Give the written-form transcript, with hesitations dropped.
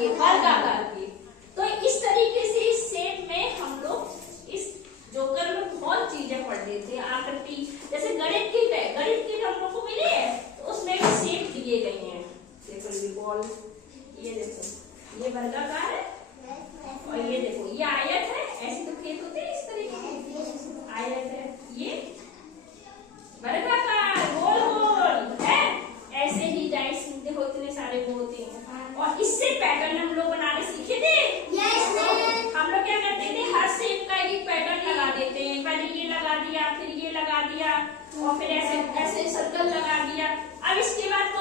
के, वर्गाकार के। तो इस तरीके से इस सेट में हम लोग इस जोकर में बहुत चीजें पढ़ लेते हैं। आकृति जैसे गणित किट है, गणित किट हम लोग को मिली है, तो उसमें भी सेट दिए गए हैं। देखो ये बॉल, ये देखो ये वर्गाकार है, और ये देखो ये आयत है। ऐसे तो खेत होते हैं इस तरीके के, आयत है, ये वर्गाकार गोल गोल है। ऐसे ही डाइस हो, इतने सारे वो होते हैं। और इससे पैटर्न हम लोग बनाने सीखे थे। हम लोग क्या करते थे, हर शेप का एक पैटर्न लगा देते हैं। पहले ये लगा दिया, फिर ये लगा दिया, और फिर ऐसे ऐसे सर्कल लगा दिया। अब इसके बाद